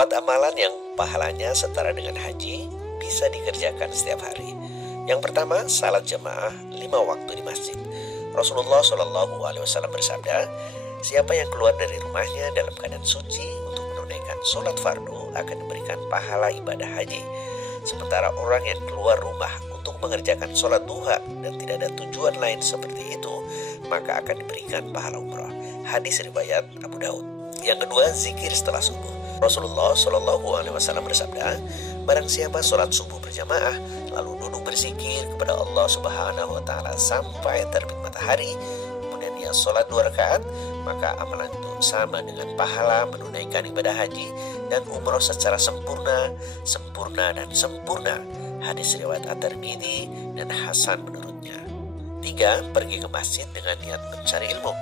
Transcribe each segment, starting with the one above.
4 amalan yang pahalanya setara dengan haji bisa dikerjakan setiap hari. Yang pertama, salat jamaah 5 waktu di masjid. Rasulullah SAW bersabda, siapa yang keluar dari rumahnya dalam keadaan suci untuk menunaikan sholat fardu akan diberikan pahala ibadah haji. Sementara orang yang keluar rumah untuk mengerjakan sholat duha dan tidak ada tujuan lain seperti itu, maka akan diberikan pahala umrah. Hadis riwayat Abu Daud. Yang kedua, zikir setelah subuh. Rasulullah SAW bersabda, barang siapa sholat subuh berjamaah lalu duduk berzikir kepada Allah Subhanahu wa Ta'ala sampai terbit matahari, kemudian ia sholat 2 rakaat, maka amalan itu sama dengan pahala menunaikan ibadah haji dan umroh secara sempurna. Hadis riwayat At-Tirmidzi dan hasan menurutnya. 3. Pergi ke masjid dengan niat mencari ilmu.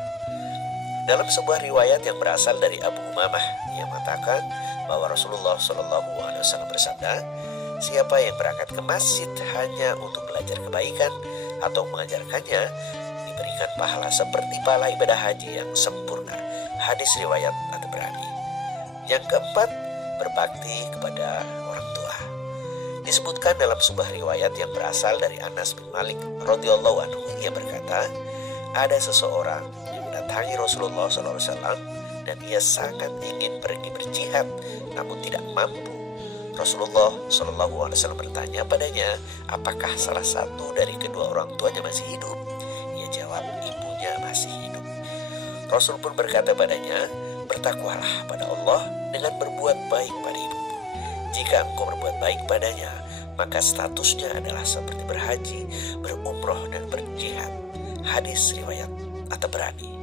Dalam sebuah riwayat yang berasal dari Abu Umamah, ia mengatakan bahwa Rasulullah SAW bersabda, siapa yang berangkat ke masjid hanya untuk belajar kebaikan atau mengajarkannya, diberikan pahala seperti pahala ibadah haji yang sempurna. Hadis riwayat At-Tabrani. Yang keempat, berbakti kepada orang tua. Disebutkan dalam sebuah riwayat yang berasal dari Anas bin Malik radhiyallahu anhu, ia berkata, ada seseorang yang mendatangi Rasulullah SAW dan ia sangat ingin pergi berjihad namun tidak mampu. Rasulullah SAW bertanya padanya, apakah salah satu dari kedua orang tuanya masih hidup? Ia jawab, ibunya masih hidup. Rasul pun berkata padanya, bertakwalah pada Allah dengan berbuat baik pada ibumu. Jika engkau berbuat baik padanya, maka statusnya adalah seperti berhaji, berumroh dan berjihad. Hadis riwayat At-Tabrani.